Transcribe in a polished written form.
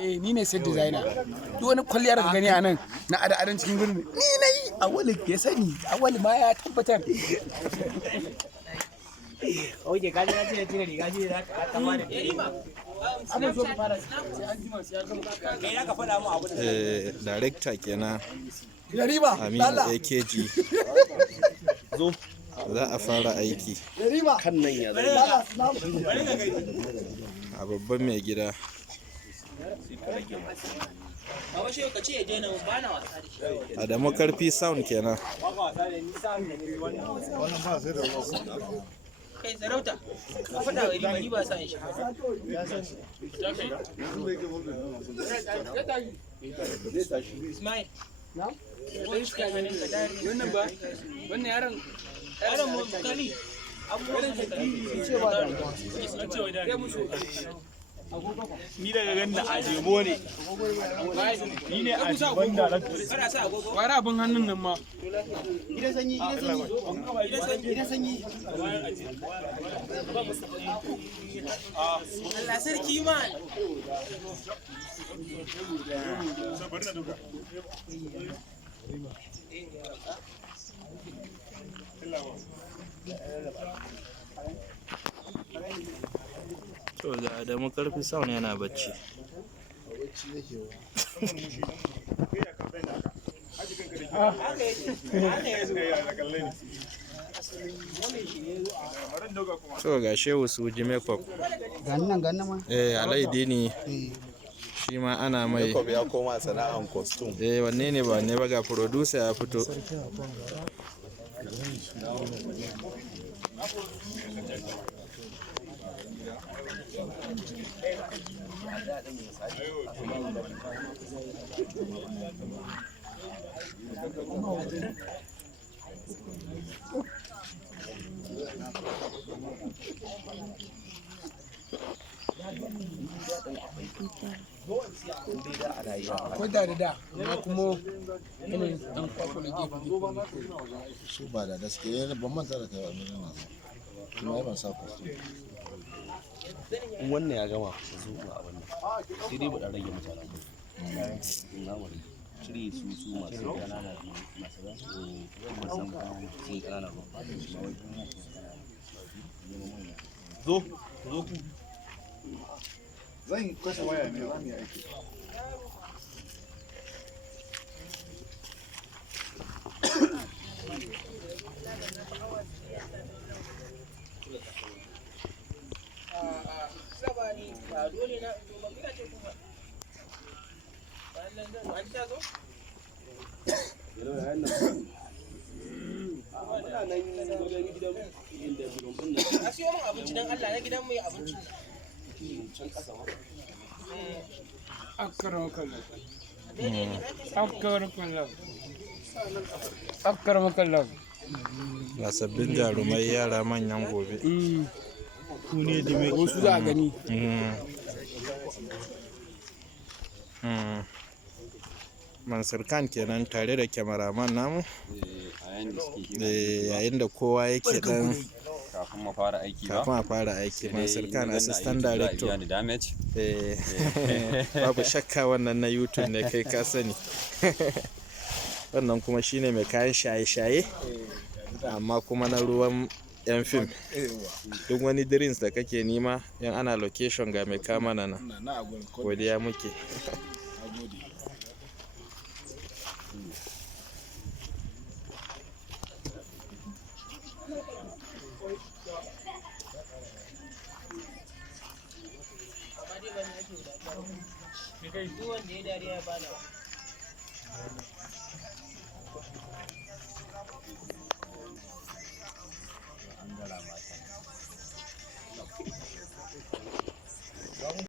Ni ne set designer. Duk wani kwalliya da gani a nan na ada-adan cikin gurin ni na yi. Awali ya sani, awali ma ya tabbatar. Oke, kaji na cire riga ji da ka bani. Ana so mu fara sai an jima sai an gama. Kai ka faɗa mu abu da director kenan. Yarima, Aminu AKG. Zo. Za a fara aiki. Yarima. Kan nan ya zai. A babban mai gida. Baba shi ka ce ya daina ba na wasa da shi. Adamu Karfi sound kenan. Wannan ba sai da ruwa. Kai sarauta. Ka faɗa wa Yarima ni ba sa in shi. Ismail. Wannan ba, wannan yaron mu kali. Abubuwan da kali. ce ba da Ni daga ganda a jebo ne. Ni ne a jebon da Kana sa agogo? wara abin hannun nan ma. Gidan sanyi, gidan sanyi. Allah sarki man. To da Adamu Karfi sound yana bacci. To ga Shehu Suji makeup. Gannan ma. Alaidini shi ma ana mai. Jacob ya koma sana'an costume. Wanne ne ba wanne ba ga producer ya fito. Akwai da amma kuma irin dan kwakwa da gefe. Su ba da gaske ban manta da kai ba mun nan. Kuma ban sa costume. In wannan ya gama zo a wannan sai dai mu dan rage mutane na wani cire su masu kanana masu ba sun kanana ba zo ku Zan kashe waya ne za mu yi aiki. Sabani ba dole na ba kina ce kuma. Wannan zan an ta zo? A siyo min abinci don Allah na gidan mai abincin nan. Akkar makallam. Ga sabbin jarumai yara manyan gobe. Ku ne da mai wasu za a gani. Mansur Khan kenan tare da kyamaraman namu. Yayin da kowa yake dan kafin mu fara aiki ba kafin a fara aiki. Mansur Khan assistant director. Babu shakka wannan na YouTube ne kai ka sani. Wannan kuma shine mai kayan shaye-shaye amma kuma na ruwan yan fim. Duk wani drinks da kake nima yan ana location ga mai kama nan. Godiya muke. Duk wanda ya dariya ya bada.